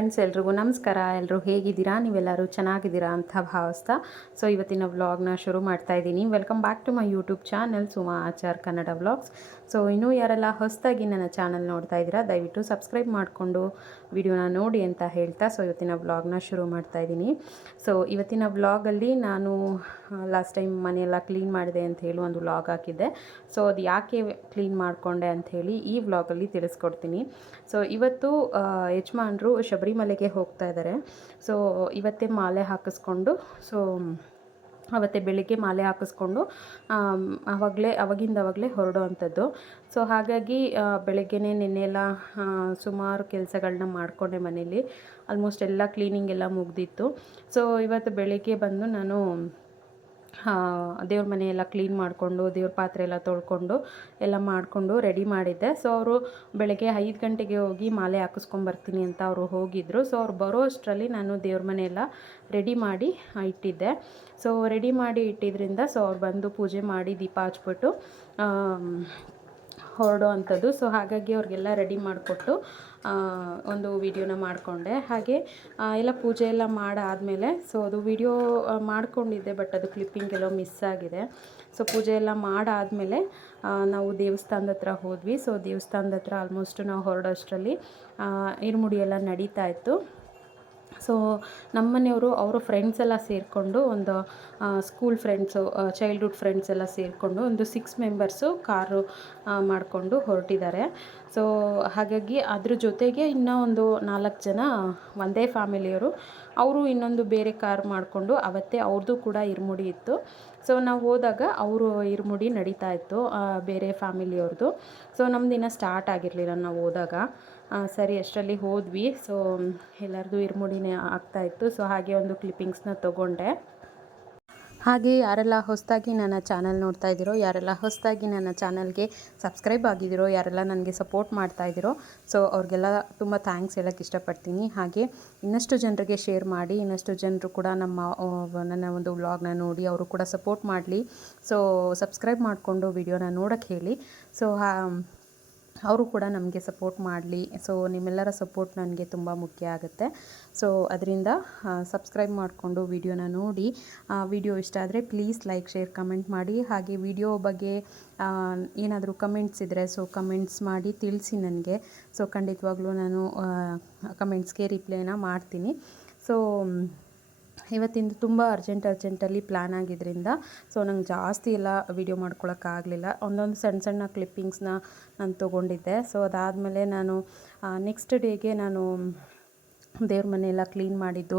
Friends, ಎಲ್ರಿಗೂ ನಮಸ್ಕಾರ. ಎಲ್ಲರೂ ಹೇಗಿದ್ದೀರಾ? ನೀವೆಲ್ಲರೂ ಚೆನ್ನಾಗಿದ್ದೀರಾ ಅಂತ ಭಾವಿಸ್ತಾ ಇವತ್ತಿನ ವ್ಲಾಗ್ನ ಶುರು ಮಾಡ್ತಾ ಇದ್ದೀನಿ. Welcome back to my YouTube channel Suma Achar Kannada vlogs. ಇನ್ನೂ ಯಾರೆಲ್ಲ ಹೊಸದಾಗಿ ನನ್ನ ಚಾನಲ್ ನೋಡ್ತಾ ಇದ್ದೀರಾ, ದಯವಿಟ್ಟು ಸಬ್ಸ್ಕ್ರೈಬ್ ಮಾಡಿಕೊಂಡು ವಿಡಿಯೋನ ನೋಡಿ ಅಂತ ಹೇಳ್ತಾ ಇವತ್ತಿನ ವ್ಲಾಗ್ನ ಶುರು ಮಾಡ್ತಾ ಇದ್ದೀನಿ. ಇವತ್ತಿನ ವ್ಲಾಗಲ್ಲಿ ನಾನು ಲಾಸ್ಟ್ ಟೈಮ್ ಮನೆಯೆಲ್ಲ ಕ್ಲೀನ್ ಮಾಡಿದೆ ಅಂತ ಹೇಳಿ ಒಂದು ವ್ಲಾಗ್ ಹಾಕಿದ್ದೆ. ಅದು ಯಾಕೆ ಕ್ಲೀನ್ ಮಾಡಿಕೊಂಡೆ ಅಂಥೇಳಿ ಈ ವ್ಲಾಗಲ್ಲಿ ತಿಳಿಸ್ಕೊಡ್ತೀನಿ. ಇವತ್ತು ಯಜಮಾನರು ಶಬರಿಮಲೆಗೆ ಹೋಗ್ತಾ ಇದ್ದಾರೆ. ಇವತ್ತೇ ಮಾಲೆ ಹಾಕಿಸ್ಕೊಂಡು ಅವತ್ತೇ ಬೆಳಿಗ್ಗೆ ಮಾಲೆ ಹಾಕಿಸ್ಕೊಂಡು ಅವಾಗಿಂದವಾಗಲೇ ಹೊರಡೋ ಅಂಥದ್ದು. ಹಾಗಾಗಿ ಬೆಳಗ್ಗೆನೇ ನಿನ್ನೆಲ್ಲ ಸುಮಾರು ಕೆಲಸಗಳನ್ನ ಮಾಡಿಕೊಂಡೆ. ಮನೇಲಿ ಆಲ್ಮೋಸ್ಟ್ ಎಲ್ಲ ಕ್ಲೀನಿಂಗ್ ಎಲ್ಲ ಮುಗ್ದಿತ್ತು. ಇವತ್ತು ಬೆಳಿಗ್ಗೆ ಬಂದು ನಾನು ದೇವ್ರ ಮನೆಯೆಲ್ಲ ಕ್ಲೀನ್ ಮಾಡಿಕೊಂಡು ದೇವ್ರ ಪಾತ್ರೆ ಎಲ್ಲ ತೊಳ್ಕೊಂಡು ಎಲ್ಲ ಮಾಡಿಕೊಂಡು ರೆಡಿ ಮಾಡಿದ್ದೆ. ಅವರು ಬೆಳಗ್ಗೆ 5 ಗಂಟೆಗೆ ಹೋಗಿ ಮಾಲೆ ಹಾಕಿಸ್ಕೊಂಬರ್ತೀನಿ ಅಂತ ಅವರು ಹೋಗಿದ್ದರು. ಅವ್ರು ಬರೋ ಅಷ್ಟರಲ್ಲಿ ನಾನು ದೇವ್ರ ಮನೆಯೆಲ್ಲ ರೆಡಿ ಮಾಡಿ ಇಟ್ಟಿದ್ದೆ. ರೆಡಿ ಮಾಡಿ ಇಟ್ಟಿದ್ರಿಂದ ಅವ್ರು ಬಂದು ಪೂಜೆ ಮಾಡಿ ದೀಪ ಹಚ್ಬಿಟ್ಟು ಹೊರಡೋ ಅಂಥದ್ದು. ಹಾಗಾಗಿ ಅವ್ರಿಗೆಲ್ಲ ರೆಡಿ ಮಾಡಿಕೊಟ್ಟು ಒಂದು ವಿಡಿಯೋನ ಮಾಡಿಕೊಂಡೆ. ಹಾಗೆ ಎಲ್ಲ ಪೂಜೆ ಎಲ್ಲ ಮಾಡಾದಮೇಲೆ ಅದು ವಿಡಿಯೋ ಮಾಡ್ಕೊಂಡಿದ್ದೆ, ಬಟ್ ಅದು ಕ್ಲಿಪ್ಪಿಂಗ್ ಎಲ್ಲೋ ಮಿಸ್ ಆಗಿದೆ. ಪೂಜೆ ಎಲ್ಲ ಮಾಡಾದಮೇಲೆ ನಾವು ದೇವಸ್ಥಾನದ ಹತ್ರ ಹೋದ್ವಿ. ದೇವಸ್ಥಾನದ ಹತ್ರ ಆಲ್ಮೋಸ್ಟ್ ನಾವು ಹೊರಡೋಷ್ಟರಲ್ಲಿ ಇರುಮುಡಿ ಎಲ್ಲ ನಡೀತಾ ಇತ್ತು. ನಮ್ಮ ಮನೆಯವರು ಅವರ ಫ್ರೆಂಡ್ಸ್ ಎಲ್ಲ ಸೇರಿಕೊಂಡು ಒಂದು ಸ್ಕೂಲ್ ಫ್ರೆಂಡ್ಸು, ಚೈಲ್ಡ್ಹುಡ್ ಫ್ರೆಂಡ್ಸ್ ಎಲ್ಲ ಸೇರಿಕೊಂಡು ಒಂದು 6 ಮೆಂಬರ್ಸು ಕಾರು ಮಾಡಿಕೊಂಡು ಹೊರಟಿದ್ದಾರೆ. ಹಾಗಾಗಿ ಅದ್ರ ಜೊತೆಗೆ ಇನ್ನೂ ಒಂದು 4 ಜನ ಒಂದೇ ಫ್ಯಾಮಿಲಿಯವರು, ಅವರು ಇನ್ನೊಂದು ಬೇರೆ ಕಾರ್ ಮಾಡಿಕೊಂಡು ಅವತ್ತೇ ಅವ್ರದ್ದು ಕೂಡ ಇರುಮುಡಿ ಇತ್ತು. ನಾವು ಹೋದಾಗ ಅವರು ಇರುಮುಡಿ ನಡೀತಾ ಇತ್ತು ಬೇರೆ ಫ್ಯಾಮಿಲಿಯವ್ರದ್ದು. ನಮ್ದು ಇನ್ನೂ ಸ್ಟಾರ್ಟ್ ಆಗಿರಲಿಲ್ಲ ನಾವು ಹೋದಾಗ. ಸರಿ ಅಷ್ಟರಲ್ಲಿ ಹೋದ್ವಿ. ಎಲ್ಲರದು ಇರುಮುಡಿನೇ ಆಗ್ತಾಯಿತ್ತು. ಹಾಗೆ ಒಂದು ಕ್ಲಿಪ್ಪಿಂಗ್ಸ್ನ ತೊಗೊಂಡೆ. ಹಾಗೆ ಯಾರೆಲ್ಲ ಹೊಸದಾಗಿ ನನ್ನ ಚಾನಲ್ ನೋಡ್ತಾ ಇದ್ದೀರೋ, ಯಾರೆಲ್ಲ ಹೊಸದಾಗಿ ನನ್ನ ಚಾನಲ್ಗೆ ಸಬ್ಸ್ಕ್ರೈಬ್ ಆಗಿದ್ದೀರೋ, ಯಾರೆಲ್ಲ ನನಗೆ ಸಪೋರ್ಟ್ ಮಾಡ್ತಾ ಇದ್ದೀರೋ, ಅವ್ರಿಗೆಲ್ಲ ತುಂಬ ಥ್ಯಾಂಕ್ಸ್ ಹೇಳೋಕ್ಕೆ ಇಷ್ಟಪಡ್ತೀನಿ. ಹಾಗೆ ಇನ್ನಷ್ಟು ಜನರಿಗೆ ಶೇರ್ ಮಾಡಿ, ಇನ್ನಷ್ಟು ಜನರು ಕೂಡ ನನ್ನ ಒಂದು ವ್ಲಾಗ್ನ ನೋಡಿ ಅವರು ಕೂಡ ಸಪೋರ್ಟ್ ಮಾಡಲಿ. ಸಬ್ಸ್ಕ್ರೈಬ್ ಮಾಡಿಕೊಂಡು ವಿಡಿಯೋನ ನೋಡೋಕ್ಕೆ ಹೇಳಿ. ಅವರು ಕೂಡ ನಮಗೆ ಸಪೋರ್ಟ್ ಮಾಡಲಿ. ನಿಮ್ಮೆಲ್ಲರ ಸಪೋರ್ಟ್ ನನಗೆ ತುಂಬ ಮುಖ್ಯ ಆಗುತ್ತೆ. ಅದರಿಂದ ಸಬ್ಸ್ಕ್ರೈಬ್ ಮಾಡಿಕೊಂಡು ವಿಡಿಯೋನ ನೋಡಿ. ವಿಡಿಯೋ ಇಷ್ಟ ಆದರೆ ಪ್ಲೀಸ್ ಲೈಕ್, ಶೇರ್, ಕಮೆಂಟ್ ಮಾಡಿ. ಹಾಗೆ ವಿಡಿಯೋ ಬಗ್ಗೆ ಏನಾದರೂ ಕಮೆಂಟ್ಸ್ ಇದ್ದರೆ ಕಮೆಂಟ್ಸ್ ಮಾಡಿ ತಿಳಿಸಿ ನನಗೆ. ಖಂಡಿತವಾಗ್ಲೂ ನಾನು ಕಮೆಂಟ್ಸ್ಗೆ ರಿಪ್ಲೈನ ಮಾಡ್ತೀನಿ. ಇವತ್ತಿಂದು ತುಂಬ ಅರ್ಜೆಂಟಲ್ಲಿ ಪ್ಲ್ಯಾನ್ ಆಗಿದ್ದರಿಂದ ನಂಗೆ ಜಾಸ್ತಿ ಎಲ್ಲ ವೀಡಿಯೋ ಮಾಡ್ಕೊಳಕ್ಕಾಗಲಿಲ್ಲ. ಒಂದೊಂದು ಸಣ್ಣ ಕ್ಲಿಪ್ಪಿಂಗ್ಸ್ನ ನಾನು ತೊಗೊಂಡಿದ್ದೆ. ಅದಾದಮೇಲೆ ನಾನು ನೆಕ್ಸ್ಟ್ ಡೇಗೆ ನಾನು ದೇವ್ರ ಮನೆಯೆಲ್ಲ ಕ್ಲೀನ್ ಮಾಡಿದ್ದು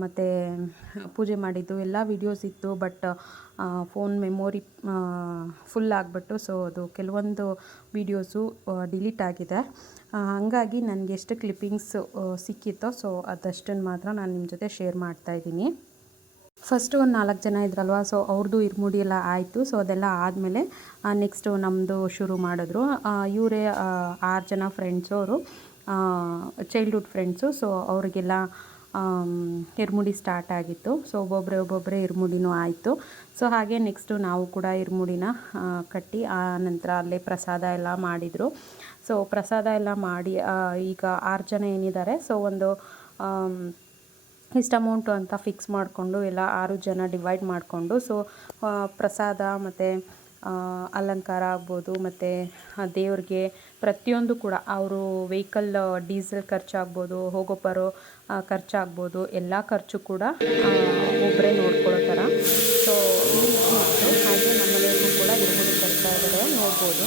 ಮತ್ತು ಪೂಜೆ ಮಾಡಿದ್ದು ಎಲ್ಲ ವೀಡಿಯೋಸ್ ಇತ್ತು. ಬಟ್ ಫೋನ್ ಮೆಮೊರಿ ಫುಲ್ ಆಗಿಬಿಟ್ಟು ಅದು ಕೆಲವೊಂದು ವೀಡಿಯೋಸು ಡಿಲೀಟ್ ಆಗಿದೆ. ಹಾಗಾಗಿ ನನಗೆ ಎಷ್ಟು ಕ್ಲಿಪ್ಪಿಂಗ್ಸ್ ಸಿಕ್ಕಿತ್ತೋ ಅದಷ್ಟನ್ನು ಮಾತ್ರ ನಾನು ನಿಮ್ಮ ಜೊತೆ ಶೇರ್ ಮಾಡ್ತಾಯಿದ್ದೀನಿ. ಫಸ್ಟು ಒಂದು 4 ಜನ ಇದ್ರಲ್ವ, ಅವ್ರದ್ದು ಇರುಮುಡಿ ಎಲ್ಲ ಆಯಿತು. ಅದೆಲ್ಲ ಆದಮೇಲೆ ನೆಕ್ಸ್ಟು ನಮ್ಮದು ಶುರು ಮಾಡಿದ್ರು. ಇವರೇ 6 ಜನ ಫ್ರೆಂಡ್ಸು, ಅವರು ಚೈಲ್ಡ್ಹುಡ್ ಫ್ರೆಂಡ್ಸು. ಅವರಿಗೆಲ್ಲ ಇರುಮುಡಿ ಸ್ಟಾರ್ಟ್ ಆಗಿತ್ತು. ಒಬ್ಬೊಬ್ಬರೇ ಇರುಮುಡಿನೂ ಆಯಿತು. ಹಾಗೆ ನೆಕ್ಸ್ಟು ನಾವು ಕೂಡ ಇರುಮುಡಿನ ಕಟ್ಟಿ ಆ ನಂತರ ಅಲ್ಲೇ ಪ್ರಸಾದ ಎಲ್ಲ ಮಾಡಿದರು. ಪ್ರಸಾದ ಎಲ್ಲ ಮಾಡಿ ಈಗ 6 ಜನ ಏನಿದ್ದಾರೆ, ಒಂದು ಇಷ್ಟು ಅಮೌಂಟು ಅಂತ ಫಿಕ್ಸ್ ಮಾಡಿಕೊಂಡು ಎಲ್ಲ 6 ಜನ ಡಿವೈಡ್ ಮಾಡಿಕೊಂಡು ಪ್ರಸಾದ ಮತ್ತು ಅಲಂಕಾರ ಆಗ್ಬೋದು, ಮತ್ತು ದೇವ್ರಿಗೆ ಪ್ರತಿಯೊಂದು ಕೂಡ ಅವರು ವೆಹಿಕಲ್ ಡೀಸೆಲ್ ಖರ್ಚಾಗ್ಬೋದು, ಹೋಗೋ ಬರೋ ಖರ್ಚಾಗ್ಬೋದು, ಎಲ್ಲ ಖರ್ಚು ಕೂಡ ಒಬ್ಬರೇ ನೋಡ್ಕೊಳ್ಳೋ ಥರ. ಹಾಗೆ ನಮ್ಮನೆಯವ್ರಿಗೂ ಕೂಡ ಇರುಮುಡಿ ಕೊಡ್ತಾ ಇದ್ದಾರೆ, ನೋಡ್ಬೋದು.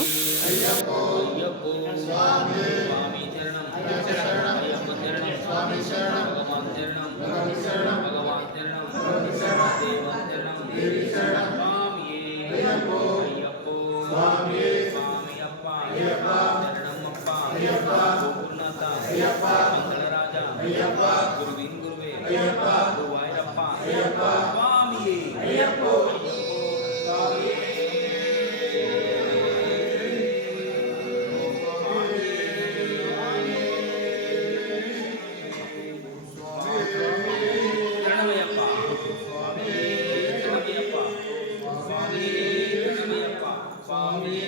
Swami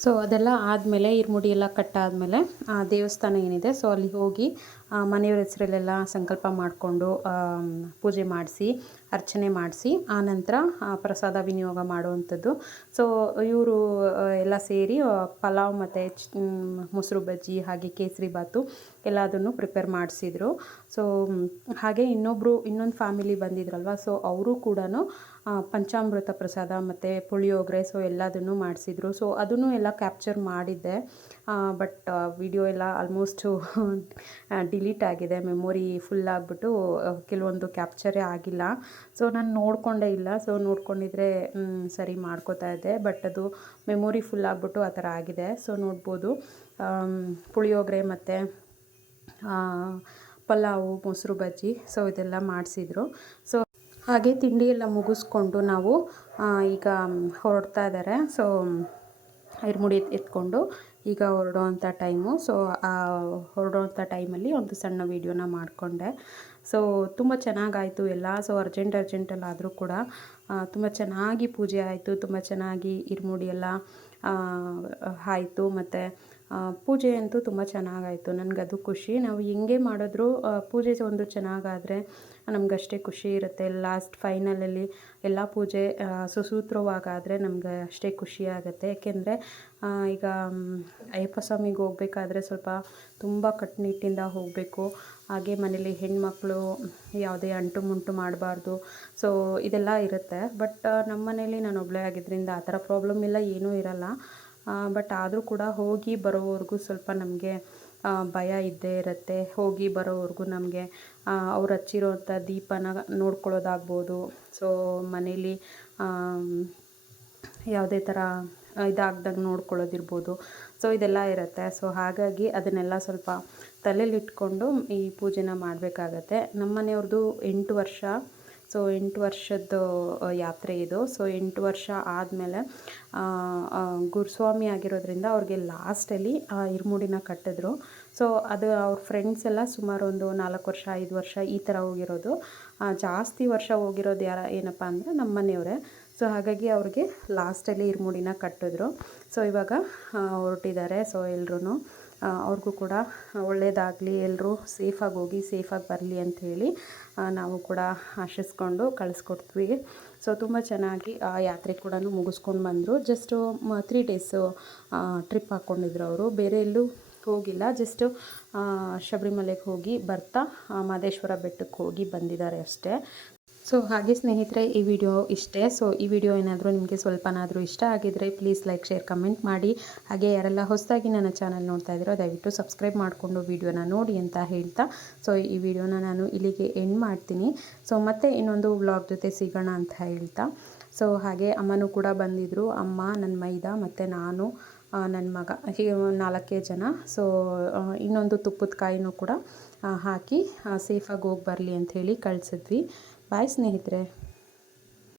ಸೊ ಅದೆಲ್ಲ ಆದಮೇಲೆ ಇರ್ಮುಡಿ ಎಲ್ಲ ಕಟ್ಟಾದಮೇಲೆ ದೇವಸ್ಥಾನ ಏನಿದೆ ಸೊ ಅಲ್ಲಿ ಹೋಗಿ ಮನೆಯವ್ರ ಹೆಸರಲ್ಲೆಲ್ಲ ಸಂಕಲ್ಪ ಮಾಡಿಕೊಂಡು ಪೂಜೆ ಮಾಡಿಸಿ ಅರ್ಚನೆ ಮಾಡಿಸಿ ಆನಂತರ ಪ್ರಸಾದ ವಿನಿಯೋಗ ಮಾಡುವಂಥದ್ದು. ಸೊ ಇವರು ಎಲ್ಲ ಸೇರಿ ಪಲಾವ್ ಮತ್ತು ಮೊಸರು ಬಜ್ಜಿ ಹಾಗೆ ಕೇಸರಿ ಬಾತು ಎಲ್ಲದನ್ನು ಪ್ರಿಪೇರ್ ಮಾಡಿಸಿದ್ರು. ಸೊ ಹಾಗೆ ಇನ್ನೊಂದು ಫ್ಯಾಮಿಲಿ ಬಂದಿದ್ರಲ್ವ, ಸೊ ಅವರು ಕೂಡ ಪಂಚಾಮೃತ ಪ್ರಸಾದ ಮತ್ತು ಪುಳಿಯೋಗರೆ ಸೊ ಎಲ್ಲದನ್ನು ಮಾಡಿಸಿದ್ರು. ಸೊ ಅದನ್ನು ಎಲ್ಲ ಕ್ಯಾಪ್ಚರ್ ಮಾಡಿದ್ದೆ, ಬಟ್ ವಿಡಿಯೋ ಎಲ್ಲ ಆಲ್ಮೋಸ್ಟು ಡಿಲೀಟ್ ಆಗಿದೆ. ಮೆಮೊರಿ ಫುಲ್ ಆಗಿಬಿಟ್ಟು ಕೆಲವೊಂದು ಕ್ಯಾಪ್ಚರೇ ಆಗಿಲ್ಲ. ಸೊ ನಾನು ನೋಡಿಕೊಂಡೇ ಇಲ್ಲ. ಸೊ ನೋಡ್ಕೊಂಡಿದ್ರೆ ಸರಿ ಮಾಡ್ಕೋತಾ ಇದ್ದೆ, ಬಟ್ ಅದು ಮೆಮೊರಿ ಫುಲ್ ಆಗಿಬಿಟ್ಟು ಆ ಥರ ಆಗಿದೆ. ಸೊ ನೋಡ್ಬೋದು ಪುಳಿಯೋಗರೆ ಮತ್ತು ಪಲಾವು, ಮೊಸರು ಬಜ್ಜಿ ಸೊ ಇದೆಲ್ಲ ಮಾಡಿಸಿದ್ರು. ಸೊ ಹಾಗೆ ತಿಂಡಿ ಎಲ್ಲ ಮುಗಿಸ್ಕೊಂಡು ನಾವು ಈಗ ಹೊರಡ್ತಾ ಇದ್ದಾರೆ. ಸೊ ಇರ್ಮುಡಿ ಎತ್ಕೊಂಡು ಈಗ ಹೊರಡೋವಂಥ ಟೈಮು. ಸೊ ಹೊರಡೋವಂಥ ಟೈಮಲ್ಲಿ ಒಂದು ಸಣ್ಣ ವೀಡಿಯೋನ ಮಾಡಿಕೊಂಡೆ. ಸೊ ತುಂಬ ಚೆನ್ನಾಗಾಯಿತು ಎಲ್ಲ. ಸೊ ಅರ್ಜೆಂಟಲ್ಲಿ ಆದರೂ ಕೂಡ ತುಂಬ ಚೆನ್ನಾಗಿ ಪೂಜೆ ಆಯಿತು, ತುಂಬ ಚೆನ್ನಾಗಿ ಇರ್ಮುಡಿ ಎಲ್ಲ ಆಯಿತು. ಮತ್ತು ಪೂಜೆ ಅಂತೂ ತುಂಬ ಚೆನ್ನಾಗಾಯಿತು. ನನಗದು ಖುಷಿ. ನಾವು ಹೆಂಗೆ ಮಾಡಿದ್ರು ಪೂಜೆ ಒಂದು ಚೆನ್ನಾಗಾದರೆ ನಮಗಷ್ಟೇ ಖುಷಿ ಇರುತ್ತೆ. ಲಾಸ್ಟ್ ಫೈನಲಲ್ಲಿ ಎಲ್ಲ ಪೂಜೆ ಸುಸೂತ್ರವಾಗಾದರೆ ನಮ್ಗೆ ಅಷ್ಟೇ ಖುಷಿ ಆಗುತ್ತೆ. ಏಕೆಂದರೆ ಈಗ ಅಯ್ಯಪ್ಪ ಸ್ವಾಮಿಗೆ ಹೋಗ್ಬೇಕಾದ್ರೆ ಸ್ವಲ್ಪ ತುಂಬ ಕಟ್ಟುನಿಟ್ಟಿಂದ ಹೋಗಬೇಕು. ಹಾಗೆ ಮನೇಲಿ ಹೆಣ್ಮಕ್ಳು ಯಾವುದೇ ಅಂಟು ಮುಂಟು ಮಾಡಬಾರ್ದು. ಸೊ ಇದೆಲ್ಲ ಇರುತ್ತೆ. ಬಟ್ ನಮ್ಮ ಮನೇಲಿ ನಾನು ಒಬ್ಬಳೇ ಆಗಿದ್ದರಿಂದ ಆ ಥರ ಪ್ರಾಬ್ಲಮ್ ಇಲ್ಲ, ಏನೂ ಇರಲ್ಲ. ಬಟ್ ಆದರೂ ಕೂಡ ಹೋಗಿ ಬರೋವರೆಗೂ ಸ್ವಲ್ಪ ನಮಗೆ ಭಯ ಇದ್ದೇ ಇರುತ್ತೆ. ಹೋಗಿ ಬರೋವರೆಗೂ ನಮಗೆ ಅವ್ರು ಹಚ್ಚಿರೋಂಥ ದೀಪನ ನೋಡ್ಕೊಳ್ಳೋದಾಗ್ಬೋದು. ಸೊ ಮನೇಲಿ ಯಾವುದೇ ಥರ ಇದಾಗ್ದಂಗೆ ನೋಡ್ಕೊಳ್ಳೋದಿರ್ಬೋದು. ಸೊ ಇದೆಲ್ಲ ಇರುತ್ತೆ. ಸೊ ಹಾಗಾಗಿ ಅದನ್ನೆಲ್ಲ ಸ್ವಲ್ಪ ತಲೆಯಲ್ಲಿಟ್ಕೊಂಡು ಈ ಪೂಜೆನ ಮಾಡಬೇಕಾಗತ್ತೆ. ನಮ್ಮ ಮನೆಯವ್ರದ್ದು 8 ವರ್ಷ. ಸೊ 8 ವರ್ಷದ ಯಾತ್ರೆ ಇದು. ಸೊ 8 ವರ್ಷ ಆದಮೇಲೆ ಗುರುಸ್ವಾಮಿ ಆಗಿರೋದ್ರಿಂದ ಅವ್ರಿಗೆ ಲಾಸ್ಟಲ್ಲಿ ಇರ್ಮುಡಿನ ಕಟ್ಟಿದ್ರು. ಸೊ ಅದು ಅವ್ರ ಫ್ರೆಂಡ್ಸ್ ಎಲ್ಲ ಸುಮಾರು ಒಂದು 4 ವರ್ಷ 5 ವರ್ಷ ಈ ಥರ ಹೋಗಿರೋದು. ಜಾಸ್ತಿ ವರ್ಷ ಹೋಗಿರೋದು ಏನಪ್ಪ ಅಂದರೆ ನಮ್ಮ ಮನೆಯವರೇ. ಸೊ ಹಾಗಾಗಿ ಅವ್ರಿಗೆ ಲಾಸ್ಟಲ್ಲಿ ಇರ್ಮುಡಿನ ಕಟ್ಟಿದ್ರು. ಸೊ ಇವಾಗ ಹೊರಟಿದ್ದಾರೆ. ಸೊ ಎಲ್ರೂ ಅವ್ರಿಗೂ ಕೂಡ ಒಳ್ಳೆಯದಾಗಲಿ, ಎಲ್ಲರೂ ಸೇಫಾಗಿ ಹೋಗಿ ಸೇಫಾಗಿ ಬರಲಿ ಅಂಥೇಳಿ ನಾವು ಕೂಡ ಆಶಿಸ್ಕೊಂಡು ಕಳಿಸ್ಕೊಡ್ತೀವಿ. ಸೊ ತುಂಬ ಚೆನ್ನಾಗಿ ಆ ಯಾತ್ರೆ ಕೂಡ ಮುಗಿಸ್ಕೊಂಡು ಬಂದರು. ಜಸ್ಟು 3 ಡೇಸು ಟ್ರಿಪ್ ಹಾಕ್ಕೊಂಡಿದ್ರು ಅವರು. ಬೇರೆ ಎಲ್ಲೂ ಹೋಗಿಲ್ಲ. ಜಸ್ಟು ಶಬರಿಮಲೆಗೆ ಹೋಗಿ ಬರ್ತಾ ಮಹದೇಶ್ವರ ಬೆಟ್ಟಕ್ಕೆ ಹೋಗಿ ಬಂದಿದ್ದಾರೆ ಅಷ್ಟೇ. ಸೊ ಹಾಗೆ ಸ್ನೇಹಿತರೆ, ಈ ವಿಡಿಯೋ ಇಷ್ಟೇ. ಸೊ ಈ ವಿಡಿಯೋ ಏನಾದರೂ ನಿಮಗೆ ಸ್ವಲ್ಪನಾದರೂ ಇಷ್ಟ ಆಗಿದ್ದರೆ ಪ್ಲೀಸ್ ಲೈಕ್, ಶೇರ್, ಕಮೆಂಟ್ ಮಾಡಿ. ಹಾಗೆ ಯಾರೆಲ್ಲ ಹೊಸದಾಗಿ ನನ್ನ ಚಾನಲ್ ನೋಡ್ತಾ ಇದ್ದೀರೋ ದಯವಿಟ್ಟು ಸಬ್ಸ್ಕ್ರೈಬ್ ಮಾಡಿಕೊಂಡು ವಿಡಿಯೋನ ನೋಡಿ ಅಂತ ಹೇಳ್ತಾ, ಸೊ ಈ ವಿಡಿಯೋನ ನಾನು ಇಲ್ಲಿಗೆ ಎಂಡ್ ಮಾಡ್ತೀನಿ. ಸೊ ಮತ್ತೆ ಇನ್ನೊಂದು ವ್ಲಾಗ್ ಜೊತೆ ಸಿಗೋಣ ಅಂತ ಹೇಳ್ತಾ, ಸೊ ಹಾಗೆ ಅಮ್ಮನೂ ಕೂಡ ಬಂದಿದ್ದರು. ಅಮ್ಮ, ನನ್ನ ಮೈದ ಮತ್ತು ನಾನು, ನನ್ನ ಮಗ, ಹೀಗೆ 4 ಜನ. ಸೊ ಇನ್ನೊಂದು ತುಪ್ಪದ ಕಾಯಿನೂ ಕೂಡ ಹಾಕಿ ಸೇಫಾಗಿ ಹೋಗಿ ಬರಲಿ ಅಂಥೇಳಿ ಕಳಿಸಿದ್ವಿ. ಬಾಯ್ ಸ್ನೇಹಿತರೆ.